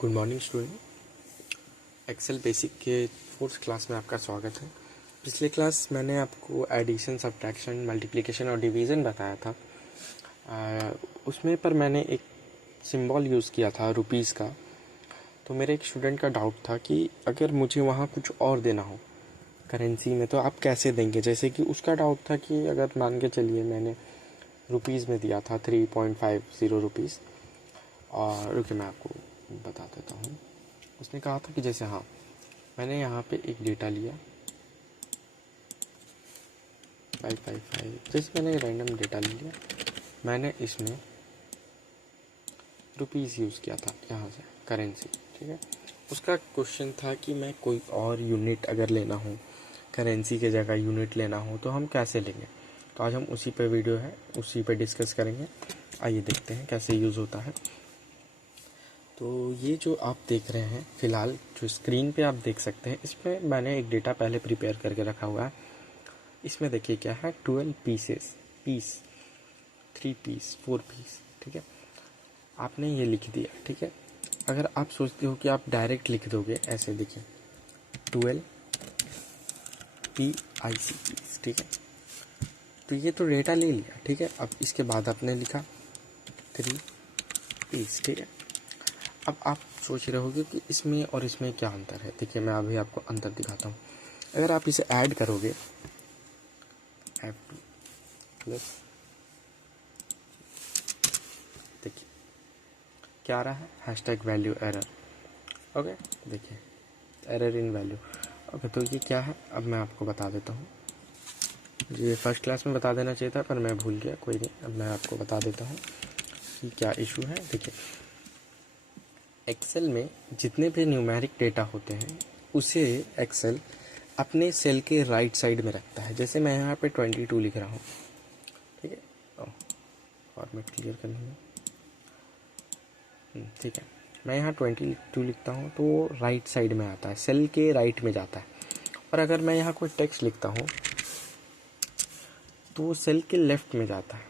Good morning student. Excel basic के fourth class में आपका स्वागत है। पिछले क्लास मैंने आपको एडिशन, सब्ट्रैक्शन, मल्टीप्लिकेशन और डिवीज़न बताया था। उसमें पर मैंने एक सिंबल यूज़ किया था रुपीज़ का। तो मेरे एक स्टूडेंट का डाउट था कि अगर मुझे वहाँ कुछ और देना हो करेंसी में तो आप कैसे देंगे। जैसे कि उसका डाउट था कि अगर मान के चलिए मैंने रुपीज़ में दिया था 3.50 रुपीज़, और रुकिए मैं आपको बता देता हूँ। उसने कहा था कि जैसे हाँ, मैंने यहाँ पे एक डेटा लिया 555, जैसे मैंने रैंडम डेटा लिया, मैंने इसमें रुपीज़ यूज़ किया था यहाँ से करेंसी, ठीक है। उसका क्वेश्चन था कि मैं कोई और यूनिट अगर लेना हो, करेंसी के जगह यूनिट लेना हो तो हम कैसे लेंगे। तो आज हम उसी पे वीडियो है, उसी पे डिस्कस करेंगे। आइए देखते हैं कैसे यूज़ होता है। तो ये जो आप देख रहे हैं फ़िलहाल, जो स्क्रीन पे आप देख सकते हैं, इसमें मैंने एक डेटा पहले प्रिपेयर करके रखा हुआ है। इसमें देखिए क्या है, 12 पीसेस, 3 पीस, 4 पीस, ठीक है। आपने ये लिख दिया, ठीक है। अगर आप सोचते हो कि आप डायरेक्ट लिख दोगे, ऐसे देखिए 12 PIC पीस, ठीक है। तो ये तो डेटा ले लिया, ठीक है। अब इसके बाद आपने लिखा 3 पीस, ठीक है। अब आप सोच रहे होगे कि इसमें और इसमें क्या अंतर है। देखिए मैं अभी आपको अंतर दिखाता हूँ। अगर आप इसे ऐड करोगे, F2 प्लस, देखिए क्या आ रहा है, हैशटैग वैल्यू एरर। ओके, देखिए एरर इन वैल्यू। ओके, तो ये क्या है, अब मैं आपको बता देता हूँ। ये फर्स्ट क्लास में बता देना चाहिए था पर मैं भूल गया, कोई नहीं। अब मैं आपको बता देता हूँ कि क्या इशू है। देखिए एक्सेल में जितने भी न्यूमेरिक डेटा होते हैं उसे एक्सेल अपने सेल के राइट साइड में रखता है। जैसे मैं यहाँ पे 22 लिख रहा हूँ, ठीक है। फॉर्मेट क्लियर करना है, ठीक है। मैं यहाँ 22 लिखता हूँ तो राइट साइड में आता है, सेल के राइट में जाता है। और अगर मैं यहाँ कोई टेक्स्ट लिखता हूँ तो वो सेल के लेफ्ट में जाता है।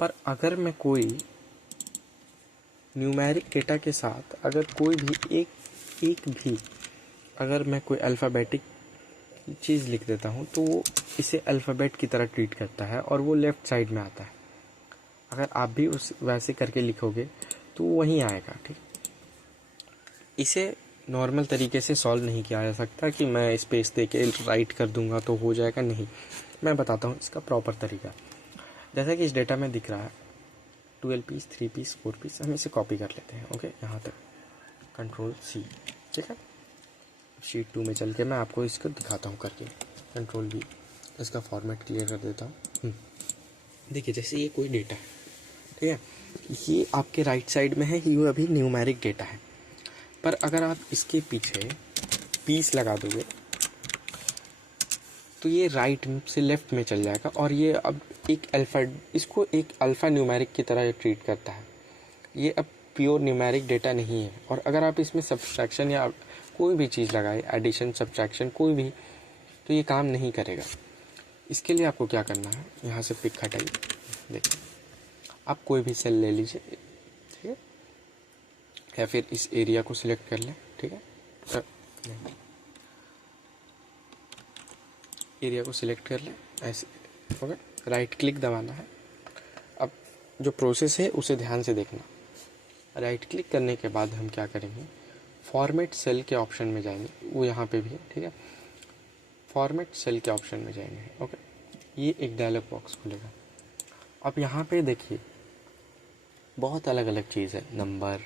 पर अगर मैं कोई न्यूमेरिक डेटा के साथ अगर कोई भी एक भी अगर मैं कोई अल्फ़ाबेटिक चीज़ लिख देता हूँ तो वो इसे अल्फ़ाबेट की तरह ट्रीट करता है और वो लेफ़्ट साइड में आता है। अगर आप भी उस वैसे करके लिखोगे तो वहीं आएगा, ठीक। इसे नॉर्मल तरीके से सॉल्व नहीं किया जा सकता कि मैं स्पेस दे के राइट कर दूंगा तो हो जाएगा, नहीं। मैं बताता हूँ इसका प्रॉपर तरीका। जैसा कि इस डेटा में दिख रहा है 12 पीस, 3 पीस, 4 पीस, हम इसे कॉपी कर लेते हैं। ओके, यहाँ तक Ctrl+C, ठीक है। शीट 2 में चल के मैं आपको इसको दिखाता हूँ करके। Ctrl+V, इसका फॉर्मेट क्लियर कर देता हूँ। देखिए जैसे ये कोई डेटा है, ठीक है, ये आपके राइट साइड में है, ये अभी न्यूमेरिक डेटा है। पर अगर आप इसके पीछे पीस लगा दोगे तो ये राइट से लेफ्ट में चल जाएगा और ये अब इसको एक अल्फ़ा न्यूमेरिक की तरह ट्रीट करता है। ये अब प्योर न्यूमेरिक डेटा नहीं है। और अगर आप इसमें सब्ट्रैक्शन या कोई भी चीज़ लगाए, एडिशन, सब्ट्रैक्शन कोई भी, तो ये काम नहीं करेगा। इसके लिए आपको क्या करना है, यहाँ से पिक हटाइए। देखिए आप कोई भी सेल ले लीजिए, ठीक है, या फिर इस एरिया को सिलेक्ट कर लें, ठीक है। एरिया को सिलेक्ट कर लें ऐसे, ओके। राइट क्लिक दबाना है। अब जो प्रोसेस है उसे ध्यान से देखना। राइट क्लिक करने के बाद हम क्या करेंगे, फॉर्मेट सेल के ऑप्शन में जाएंगे, वो यहाँ पे भी है, ठीक है। फॉर्मेट सेल के ऑप्शन में जाएंगे, ओके। ये एक डायलॉग बॉक्स खुलेगा। अब यहाँ पे देखिए बहुत अलग अलग चीज़ है, number,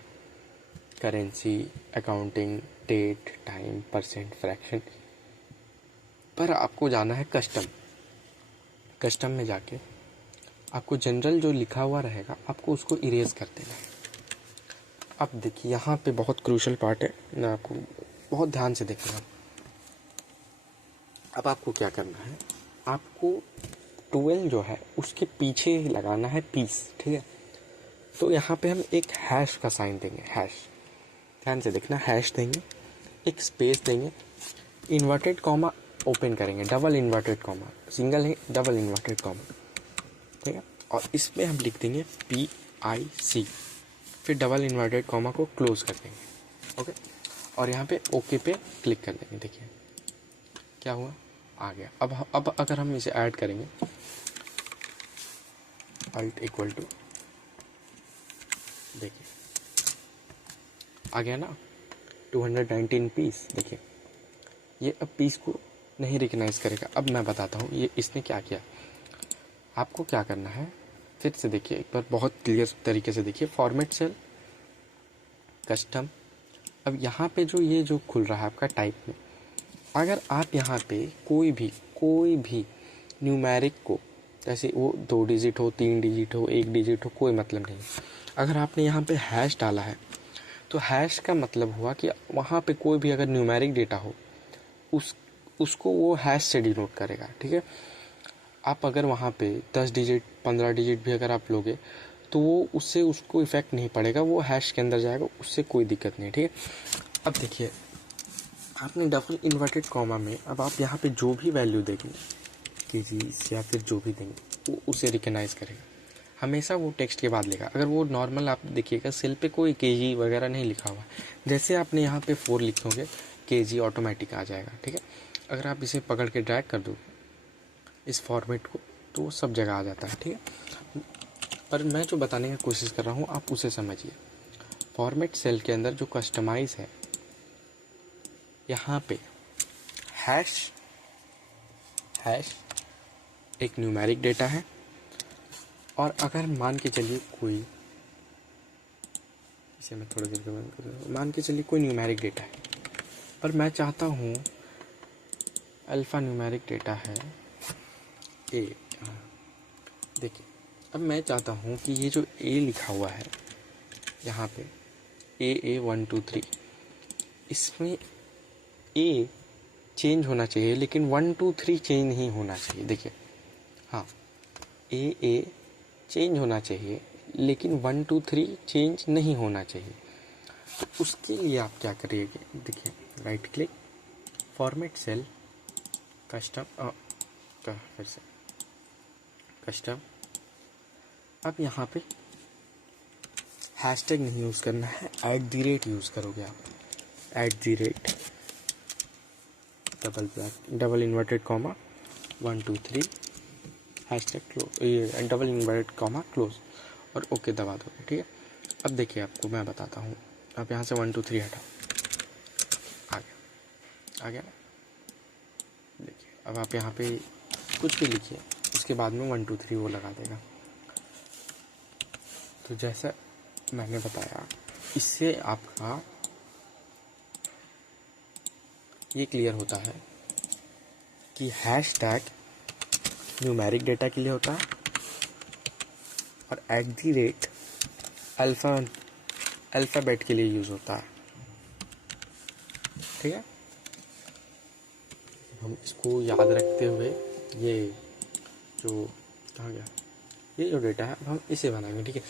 currency, accounting, date, time, percent, fraction. पर आपको जाना है कस्टम में जाके आपको जनरल जो लिखा हुआ रहेगा आपको उसको इरेज कर देना है। अब देखिए यहाँ पे बहुत क्रूशल पार्ट है, मैं आपको बहुत ध्यान से देखना। अब आपको क्या करना है, आपको 12 जो है उसके पीछे ही लगाना है पीस, ठीक है। तो यहाँ पे हम एक हैश का साइन देंगे, हैश, ध्यान से देखना, हैश देंगे, एक स्पेस देंगे, इन्वर्टेड कॉमा ओपन करेंगे, डबल इन्वर्टेड कॉमा, सिंगल है, डबल इन्वर्टेड कॉमा, ठीक है। और इसमें हम लिख देंगे PIC, फिर डबल इन्वर्टेड कॉमा को क्लोज कर देंगे। ओके, और यहाँ पे ओके पे क्लिक कर देंगे। देखिए क्या हुआ, आ गया। अब अगर हम इसे ऐड करेंगे, अल्ट इक्वल टू, देखिए आ गया ना 219 पीस। देखिए ये अब पीस को नहीं रिकग्नाइज करेगा। अब मैं बताता हूँ ये इसने क्या किया। आपको क्या करना है, फिर से देखिए एक बार, बहुत क्लियर तरीके से देखिए। Format cell, custom. अब यहाँ पे जो ये जो खुल रहा है आपका टाइप में, अगर आप यहाँ पे कोई भी न्यूमेरिक को, जैसे वो 2 डिजिट हो, 3 डिजिट हो, 1 डिजिट हो, कोई मतलब नहीं। अगर आपने यहाँ पे हैश डाला है तो हैश का मतलब हुआ कि वहाँ पे कोई भी अगर न्यूमेरिक डेटा हो उसको वो हैश से डिनोट करेगा। ठीक है, आप अगर वहाँ पे 10 डिजिट 15 डिजिट भी अगर आप लोगे तो वो उससे उसको इफेक्ट नहीं पड़ेगा, वो हैश के अंदर जाएगा, उससे कोई दिक्कत नहीं। ठीक है, अब देखिए आपने डबल इन्वर्टेड कॉमा में अब आप यहाँ पे जो भी वैल्यू देंगे केजीज या फिर जो भी देंगे वो उसे रिकग्नाइज करेगा। हमेशा वो टेक्स्ट के बाद लेगा। अगर वो नॉर्मल आप देखिएगा सेल पे कोई केजी वगैरह नहीं लिखा हुआ, जैसे आपने यहाँ पे 4 लिखोगे केजी ऑटोमेटिक आ जाएगा। ठीक है, अगर आप इसे पकड़ के ड्रैग कर दोगे इस फॉर्मेट को तो वो सब जगह आ जाता है। ठीक है, पर मैं जो बताने की कोशिश कर रहा हूँ आप उसे समझिए। फॉर्मेट सेल के अंदर जो कस्टमाइज है, यहाँ पे हैश एक न्यूमेरिक डेटा है, और अगर मान के चलिए कोई, इसे मैं थोड़ा देर के बाद कर रहा हूँ, मान के चलिए कोई न्यूमेरिक डेटा है, पर मैं चाहता हूँ अल्फ़ा न्यूमेरिक डेटा है ए। देखिए अब मैं चाहता हूँ कि ये जो ए लिखा हुआ है यहाँ पे ए 1 2 3, इसमें ए चेंज होना चाहिए लेकिन 1 2 3 चेंज नहीं होना चाहिए। देखिए हाँ, ए चेंज होना चाहिए लेकिन 1 2 3 चेंज नहीं होना चाहिए। तो उसके लिए आप क्या करिएगा, देखिए right click, format cell, custom, फिर से कस्टम। अब यहाँ पे हैशटैग नहीं यूज़ करना है, @ यूज़ करोगे आप। @ Double inverted comma 1 2 3 hashtag close, ये डबल इन्वर्टेड कॉमा क्लोज, और ओके दबा दोगे। ठीक है, अब देखिए आपको मैं बताता हूँ। आप यहाँ से 1 2 3 हटाओ, आ गया ना। देखिए अब आप यहाँ पे कुछ भी लिखिए, उसके बाद में 1 2 3 वो लगा देगा। तो जैसा मैंने बताया, इससे आपका ये क्लियर होता है कि हैशटैग न्यूमेरिक डेटा के लिए होता है और @ अल्फ़ाबेट के लिए यूज़ होता है। ठीक है, हम इसको याद रखते हुए ये जो कहाँ गया, ये जो डेटा है अब हम इसे बनाएंगे। ठीक है,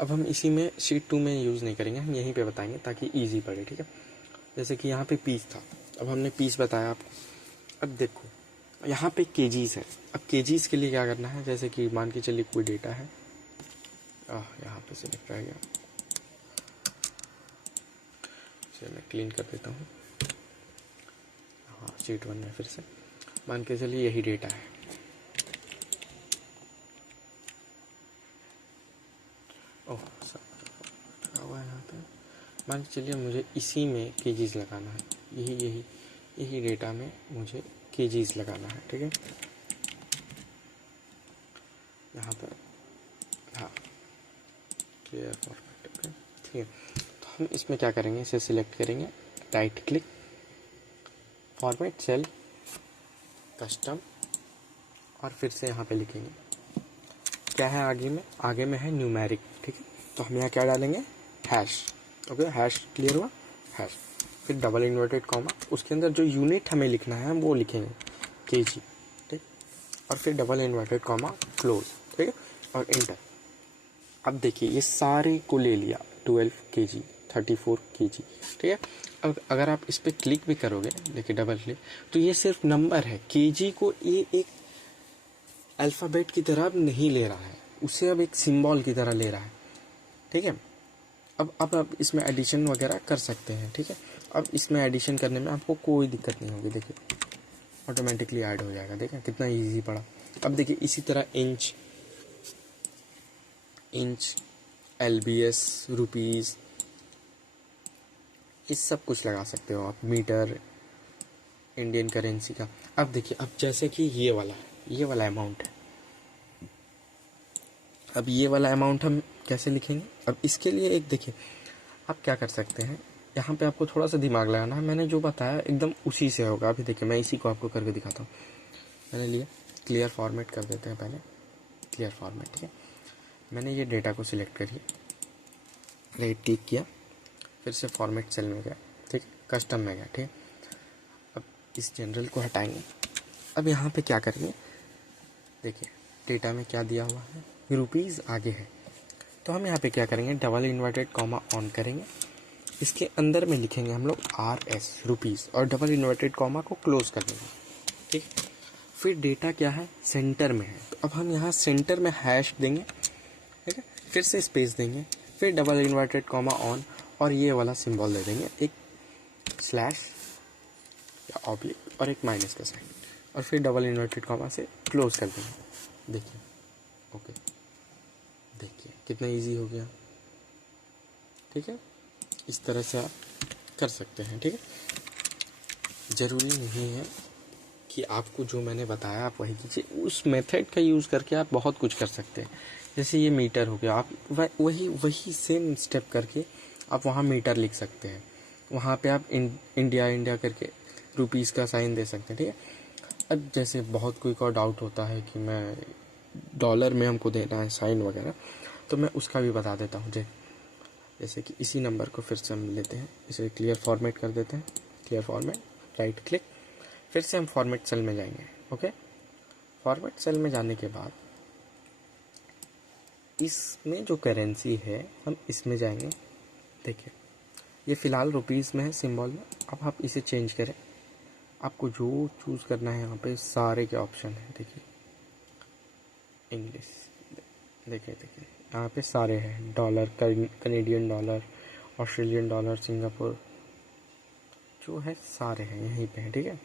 अब हम इसी में शीट 2 में यूज़ नहीं करेंगे, हम यहीं पे बताएंगे ताकि इजी पड़े। ठीक है, जैसे कि यहाँ पे पीस था, अब हमने पीस बताया आपको। अब देखो यहाँ पे केजीज है। अब केजीज के लिए क्या करना है, जैसे कि मान के चलिए कोई डेटा है, यहाँ पे सिलेक्ट रह गया, इसे मैं क्लीन कर देता हूँ। हाँ, शीट 1 में फिर से मान के चलिए यही डेटा है। ओह सब हुआ है यहाँ पे। मान के चलिए मुझे इसी में केजीज लगाना है, यही डेटा में मुझे केजीज लगाना है। ठीक है, यहाँ पर हाँ क्लियर फॉर्मेट। ओके ठीक है, तो हम इसमें क्या करेंगे, इसे सिलेक्ट करेंगे, right click, format cell, custom, और फिर से यहाँ पे लिखेंगे क्या है आगे में है न्यूमेरिक। ठीक है, तो हम यहाँ क्या डालेंगे, हैश। ओके, हैश क्लियर हुआ, हैश, फिर डबल इन्वर्टेड कॉमा, उसके अंदर जो यूनिट हमें लिखना है वो लिखेंगे केजी। ठीक, और फिर डबल इन्वर्टेड कॉमा क्लोज। ठीक है, और इंटर। अब देखिए ये सारे को ले लिया, 12 kg 34 kg। ठीक है, अब अगर आप इस पर क्लिक भी करोगे, देखिए डबल क्लिक, तो ये सिर्फ नंबर है। केजी को ये एक अल्फ़ाबेट की तरह अब नहीं ले रहा है, उसे अब एक सिंबल की तरह ले रहा है। ठीक है, अब आप इसमें एडिशन वगैरह कर सकते हैं, ठीक है। अब इसमें एडिशन करने में आपको कोई दिक्कत नहीं होगी, देखिए ऑटोमेटिकली ऐड हो जाएगा, देखें कितना इजी पड़ा। अब देखिए इसी तरह इंच, LBS, रुपीज़, इस सब कुछ लगा सकते हो आप, मीटर, इंडियन करेंसी का। अब देखिए, अब जैसे कि ये वाला अमाउंट है, अब ये वाला अमाउंट हम कैसे लिखेंगे। अब इसके लिए एक देखिए आप क्या कर सकते हैं, यहाँ पे आपको थोड़ा सा दिमाग लगाना है। मैंने जो बताया एकदम उसी से होगा। अभी देखिए मैं इसी को आपको करके दिखाता हूँ। मैंने लिया, क्लियर फॉर्मेट कर देते हैं पहले, क्लियर फॉर्मेट, ठीक है। मैंने ये डेटा को सिलेक्ट करिए, राइट क्लिक किया, फिर से फॉर्मेट सेल में गया, ठीक है, कस्टम में गया, ठीक है। अब इस जनरल को हटाएंगे। अब यहाँ पे क्या करेंगे, देखिए डेटा में क्या दिया हुआ है, रुपीज़ आगे है, तो हम यहाँ पे क्या करेंगे, डबल इन्वर्टेड कॉमा ऑन करेंगे। इसके अंदर में लिखेंगे हम लोग RS रुपीज़, और डबल इन्वर्टेड कॉमा को क्लोज कर देंगे, ठीक। फिर डेटा क्या है, सेंटर में है, तो अब हम यहाँ सेंटर में हैश देंगे, ठीक है। फिर से स्पेस देंगे, फिर डबल इन्वर्टेड कॉमा ऑन, और ये वाला सिंबल दे देंगे, एक स्लैश या ऑब्लिक और एक माइनस का साइन, और फिर डबल इन्वर्टेड कॉमा से क्लोज कर देंगे। देखिए ओके, देखिए कितना इजी हो गया, ठीक है। इस तरह से आप कर सकते हैं, ठीक है। ज़रूरी नहीं है कि आपको जो मैंने बताया आप वही कीजिए, उस मेथड का यूज़ करके आप बहुत कुछ कर सकते हैं। जैसे ये मीटर हो गया, आप वही सेम स्टेप करके आप वहाँ मीटर लिख सकते हैं, वहाँ पे आप इंडिया करके रुपीज़ का साइन दे सकते हैं, ठीक है। अब जैसे बहुत कोई का डाउट होता है कि मैं डॉलर में हमको देना है साइन वगैरह, तो मैं उसका भी बता देता हूँ। जैसे कि इसी नंबर को फिर से हम लेते हैं, इसे क्लियर फॉर्मेट कर देते हैं, क्लियर फॉर्मेट, राइट क्लिक, फिर से हम फॉर्मेट सेल में जाएंगे, ओके। फॉर्मेट सेल में जाने के बाद इसमें जो करेंसी है हम इसमें जाएंगे, देखिए ये फ़िलहाल रुपीज़ में है सिंबल में। अब आप इसे चेंज करें, आपको जो चूज़ करना है, यहाँ पे सारे के ऑप्शन है, देखिए इंग्लिश, देखिए यहाँ पे सारे हैं, dollar, Canadian dollar, Australian dollar, Singapore, जो है सारे हैं यहीं पे हैं, ठीक है।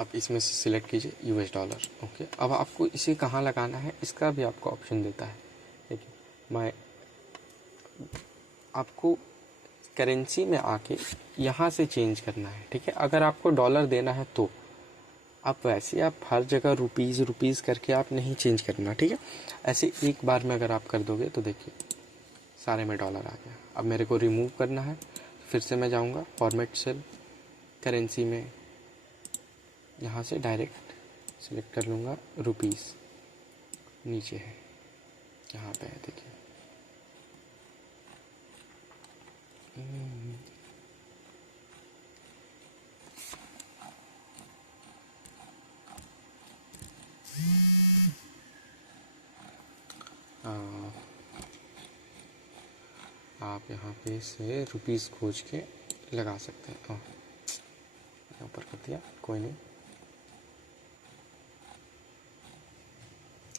आप इसमें से सिलेक्ट कीजिए US डॉलर, ओके। अब आपको इसे कहाँ लगाना है इसका भी आपको ऑप्शन देता है, देखिए आपको करेंसी में आके यहाँ से चेंज करना है, ठीक है। अगर आपको डॉलर देना है तो आप वैसे आप हर जगह रुपीज़ करके आप नहीं चेंज करना, ठीक है। ऐसे एक बार में अगर आप कर दोगे तो देखिए सारे में डॉलर आ गया। अब मेरे को रिमूव करना है, फिर से मैं जाऊँगा फॉर्मेट सेल, करेंसी में यहाँ से डायरेक्ट सिलेक्ट कर लूँगा रुपीज़, नीचे है यहाँ पे है, देखिए आप यहाँ पे से रुपीज़ खोज के लगा सकते हैं। ऊपर कर दिया, कोई नहीं।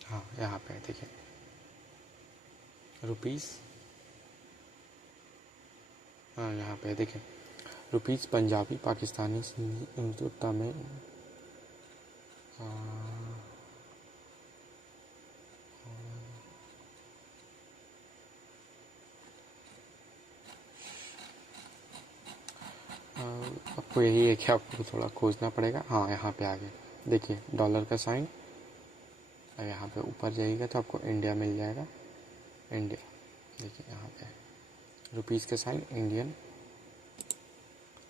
हाँ यहाँ पे देखिए रुपीज़, हाँ यहाँ पे देखिए रुपीज़, पंजाबी, पाकिस्तानी, सिंधी, उर्दू, तमिल, आपको यही है कि आपको थोड़ा खोजना पड़ेगा। हाँ यहाँ पे आ गए, देखिए डॉलर का साइन, और यहाँ पे ऊपर जाइएगा तो आपको इंडिया मिल जाएगा, इंडिया, देखिए यहाँ पे रुपीज़ का साइन, इंडियन।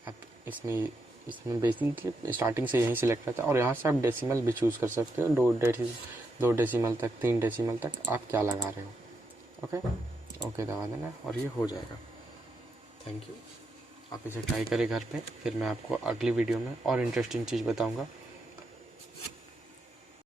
आप इसमें बेसिकली स्टार्टिंग से यहीं सिलेक्ट करता है, और यहाँ से आप डेसिमल भी चूज़ कर सकते हो, 2 डेसिमल तक, 3 डेसिमल तक आप क्या लगा रहे हो, ओके दबा देना और ये हो जाएगा। थैंक यू, आप इसे ट्राई करें घर पे, फिर मैं आपको अगली वीडियो में और इंटरेस्टिंग चीज़ बताऊंगा।